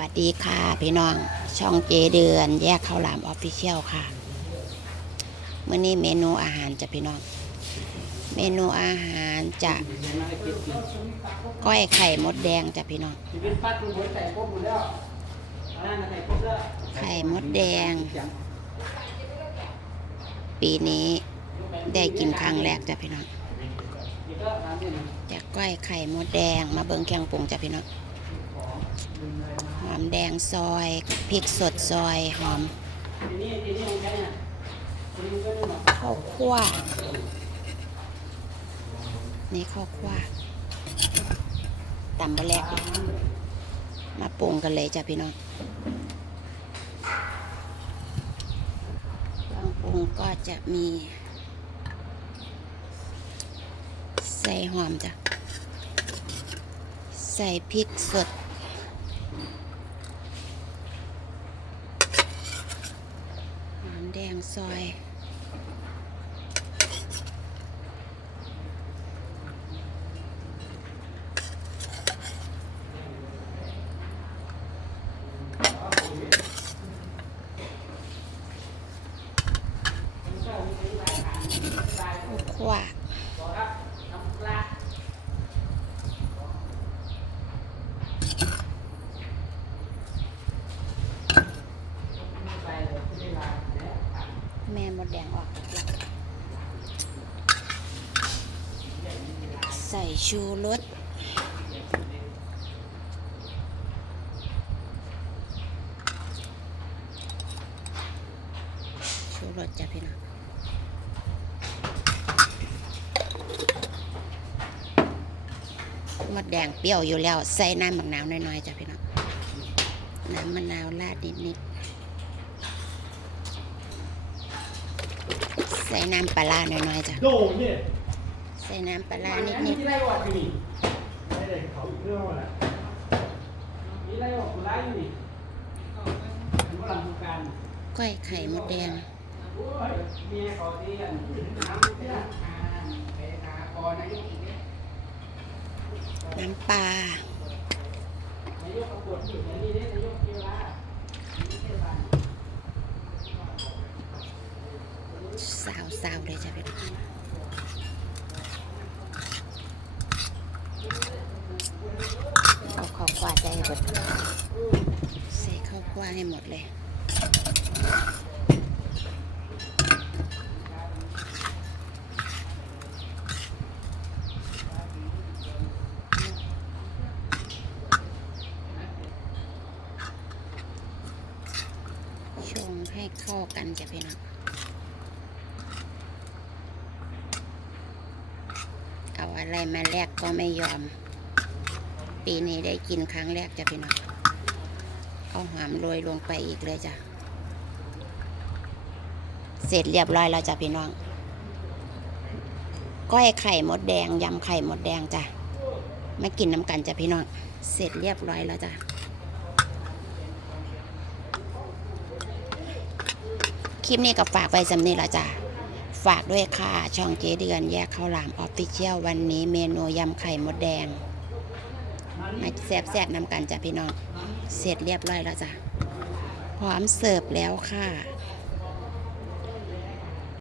วัสดีค่ะ พี่น้องช่องเจเดือน แยกข้าวหลามออฟฟิเชียลค่ะเมื่อนี้เมนูอาหารจะพี่น้อง เมนูอาหารจะก้อยไข่มดแดงจะพี่น้องไข่มดแดง ปีนี้ได้กินครั้งแรกจะพี่น้องจะก้อยไข่มดแดงมาเบิ่งเครื่องปรุงจะพี่น้อง แดงซอยพริกสดซอยหอมข้าวคั่วนี่ข้าวคั่วตำบะแรกเลยมาปรุงกันเลยจ้ะพี่น้องเครื่องปรุงก็จะมีใส่หอมจ้ะใส่พริกสดามแดงซอยคั่วแม่มด แดงออกใส่ชูรสชูรสจ้ะพี่น้องมดแดงเปรี้ยวอยู่แล้ว ใส่น้ำมะนาวน้อยๆจ้ะพี่น้อง น้ำมะนาวราดนิดๆ ใส่น้ำปลาร้าน้อยๆจ้ะโดนเนี่ยใส่น้ำปลาร้าอันนินี้ดที่ไรวะที่นี่ไม่ได้เขาอีกเรื่องอะไรนี่ไรวะคุณไรอยู่นี่ถึงว่าลำการๆก้อยไข่มดแดงโอ้ยเมียเขาที่อันน้ำเนี่ยไปหาคอนายกอีก เศร้าเลยจ้ะพี่น้องเอาข้าวคั่วใจให้หมดใส่ข้าวคั่วให้หมดเลยชงให้เข้ากันจ้ะพี่น้อง เอาอะไรมาแลกก็ไม่ยอม ปีนี้ได้กินครั้งแรกจ้ะพี่น้องเอาหอมโรยลงไปอีกเลยจ้ะ เสร็จเรียบร้อยแล้วจ้ะพี่น้อง ก้อยไข่มดแดงยำไข่มดแดงจ้ะมากินน้ำกันจ้ะพี่น้อง เสร็จเรียบร้อยแล้วจ้ะคลิปนี้ก็ฝากไว้สำนี้ละจ้ะ ฝากด้วยค่ะ ช่องเจเดือนแยกข้าวหลามออฟฟิเชียลวันนี้เมนูยำไข่มดแดง มาแซ่บๆนำกันจ้ะพี่น้อง เสร็จเรียบร้อยแล้วจ้ะ พร้อมเสิร์ฟแล้วค่ะ